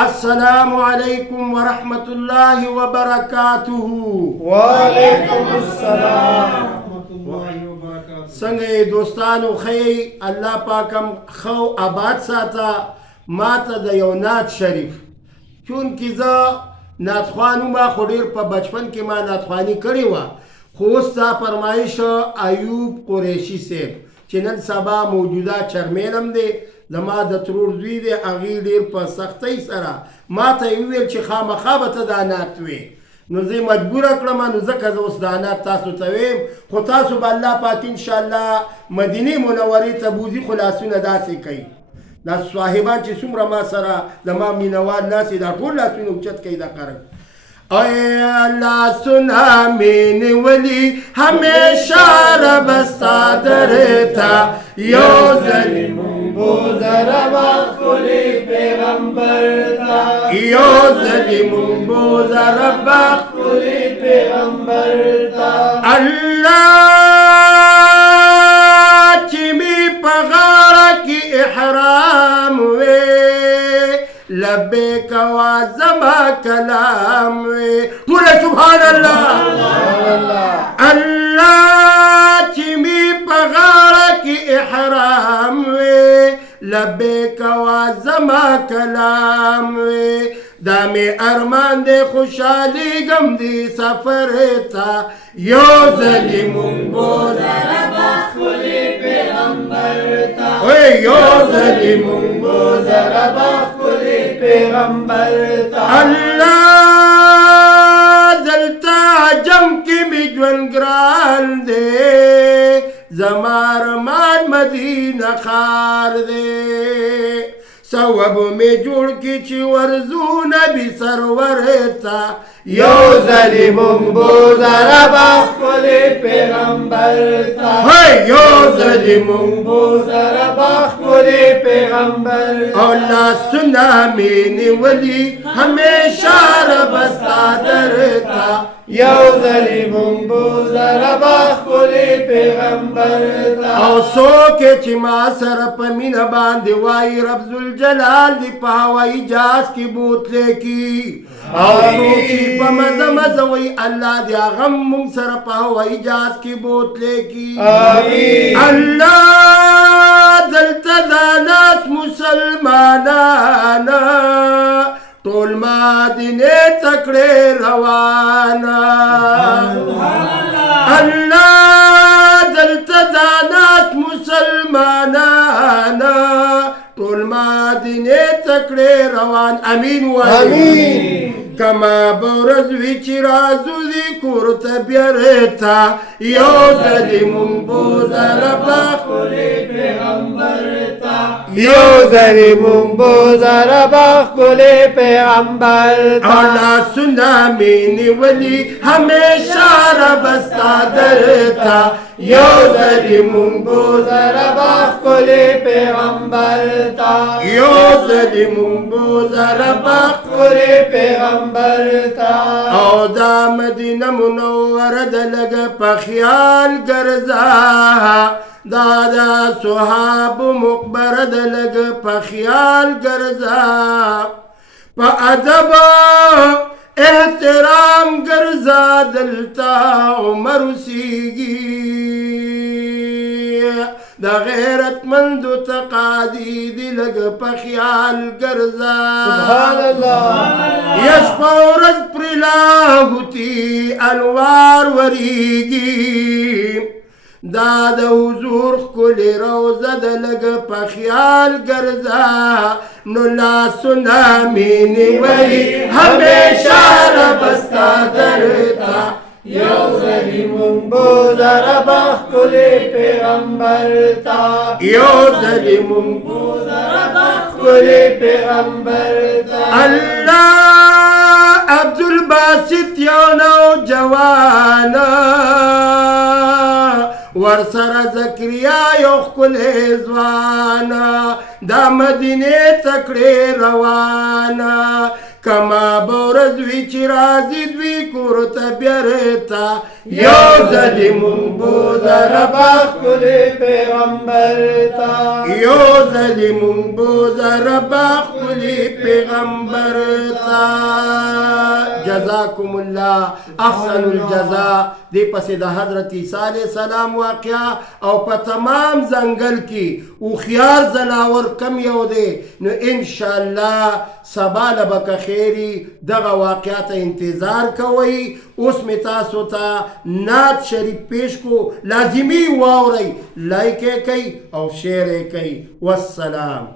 السلام علیکم ورحمۃ اللہ وبرکاتہ. وعلیکم السلام. څنګه دوستانو خی الله پاکم خو آباد ساته. ما ته د یو نعت شریف چونکې زه نعتخوان وم خو ډېر په بچپن کې ما نعتخواني کړې وه خو اوس دا فرمایش ایوب قریشي صاحب چې نن سبا موجوده چرمین هم دی زما د ترور دوی دی هغې ډېر په سختۍ سره ما ته یې وویل چې خامخا به ته دا نعت وې نو زه یې مجبوره کړم نو ځکه زه اوس دا نعت تاسو ته ویم خو تاسو به الله پاک انشاءالله مدینې منورې ته بوځي خو لاسونه داسې کوي دا صاحبان چې څومره ما سره زما مینوال ناست دا ټول لاسونه اوچت کوي دا قرن اے اللہ سنا میں ولی ہمیشہ رب استادر تھا یو ظلم بوزر کلی پیغمبر تھا یو ظلم بوزر کلی پیغمبر تھا اللہ چمی پغاڑا کی احرام وے لبیک وازما کلام وے پورے سبحان اللہ اللہ چمی پغاڑا کی احرام وے لبیک وازما کلام وے دامی ارمان دے خوشحالی گم دی سفر تا یو ظلم بوزر کلی پیغمبر تھا یو ظلم بوزر کلی پیغمبر تھا اللہ دلتا جم کی بجون گران دے زمار مان مدینہ خار دے ثواب میں جوڑ کی چی ورزو نبی سرور تا یو ظلم بوزر کلی پیغمبر تھا یو ظلم بوزر کلی پیغمبر اللہ سنا میں ولی ہمیشہ رب استادر تھا یو ظلم بوزر کلی پیغمبر تھا او سوکے چی ما سر پا مین باندے وائی رب ذوالجلال دی پاوائی جاز کی بوتلے کی او سوکی پا مزا مزا وی اللہ دی آغم مونگ سر پاوائی جاز کی بوتلے کی آمین اللہ دلتا دانات مسلمانانا ټول مدینه تکړه روانه الله دلته دانات مسلمانانه ټول مدینه تکړه روان امین آمین کما برز وی چې رازو دی کور ته بیرتا یو ظلم بوزر کلی پیغمبر تھا یو ظلم بوزر کلی پیغمبر تھا اللہ سنا میں ولی ہمیشہ رب استادر تھا یو ظلم بوزر کلی پیغمبر تھا یو ظلم بوزر کلی پیغمبر تھا او دا مدینہ منور دلگ پا خیال گرزا دادا صحاب مقبر دلگ پا خیال گرزا پا ادب احترام گرزا دلتا عمر سیگی دا غیرت مند و تقادی دلگ پا خیال گرزا سبحان اللہ یش پورد پرلاہوتی انوار وریگی داد حضور کلی روزہ دلگ پا خیال گرزا نو لا سنا مینی ولی ہمیشہ رب استادر تا یو ظلم بوزر کلی پیغمبر تھا یو ظلم بوزر کلی پیغمبر تھا اللہ عبدالباسط یو نوجوانا ورسر زکریا یو خکل زوانا دا مدینه تکڑی روانا کما بورز وی چی رازی دوی کورتا بیرتا یو ظلم بوزر کلی پیغمبر تھا یو ظلم بوزر کلی پیغمبر پیغمبر تا جزاکم الله احسن الجزاء. دی پس د حضرت عیسی علیہ السلام واقعا او په تمام ځنګل کې هوښیار ځناور کم یو دی نو انشاءالله سبا له به که خیري دغه واقعا ته انتظار کوئ. اوس مې تاسو ته نعت شریف پیش کو، لازمي واورئ، لایک یې کوئ او شیر یې کوئ. والسلام.